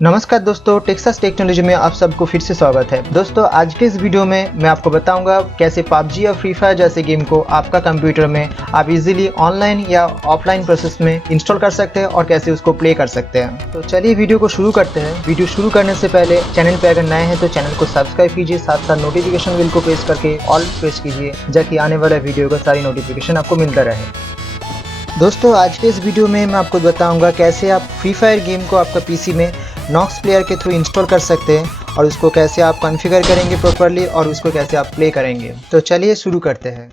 नमस्कार दोस्तों, Texas technology में आप सबको फिर से स्वागत है। दोस्तों, आज के इस वीडियो में मैं आपको बताऊंगा कैसे पबजी या फ्री फायर जैसे गेम को आपका कंप्यूटर में आप इजीली ऑनलाइन या ऑफलाइन प्रोसेस में इंस्टॉल कर सकते हैं और कैसे उसको प्ले कर सकते हैं। तो चलिए वीडियो को शुरू करते हैं। वीडियो शुरू करने से पहले चैनल पर अगर नए हैं तो चैनल को सब्सक्राइब कीजिए, साथ साथ नोटिफिकेशन बिल को प्रेस करके ऑल प्रेस कीजिए, ताकि आने वाले वीडियो का सारी नोटिफिकेशन आपको मिलता रहे। दोस्तों, आज के इस वीडियो में मैं आपको बताऊंगा कैसे आप फ्री फायर गेम को आपका पीसी में नॉक्स प्लेयर के थ्रू इंस्टॉल कर सकते हैं और उसको कैसे आप कॉन्फ़िगर करेंगे प्रॉपर्ली और उसको कैसे आप प्ले करेंगे। तो चलिए शुरू करते हैं।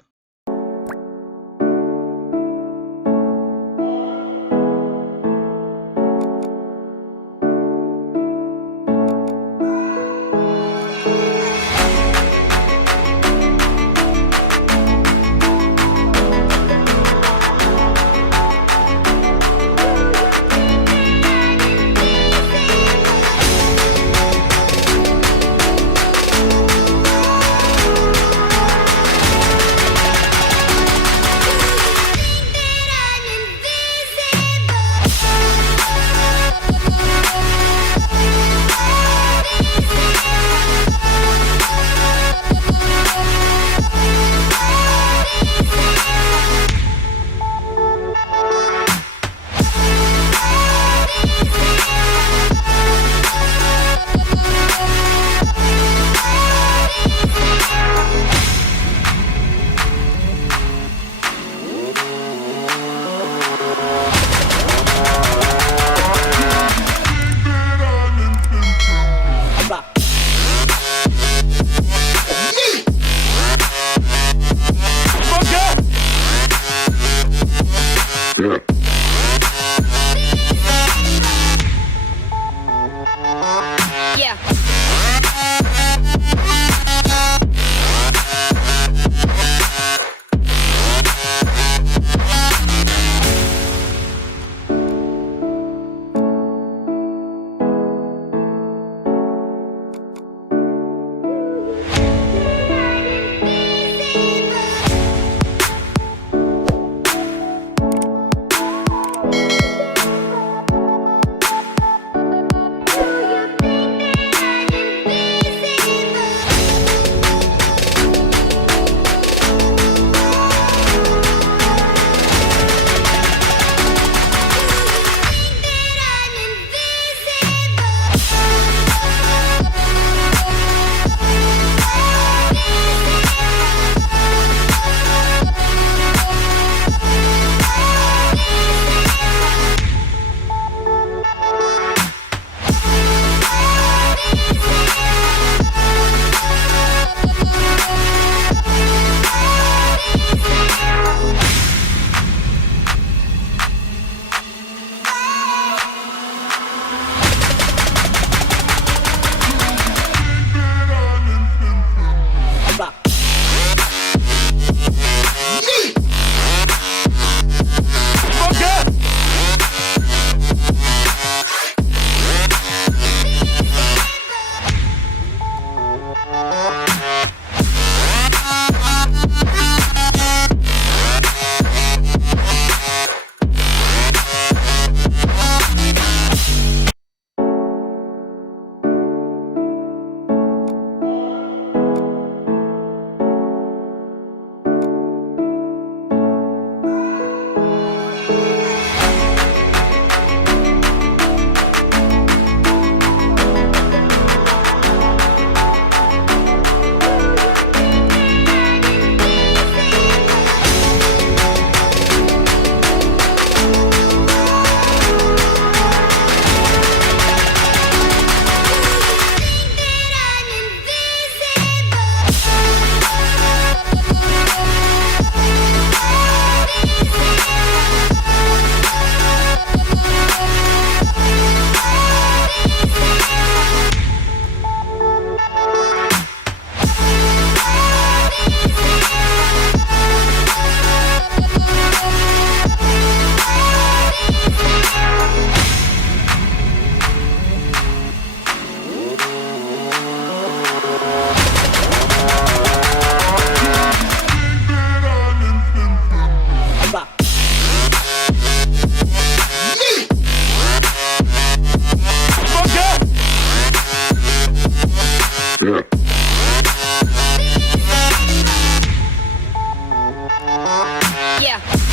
Yeah.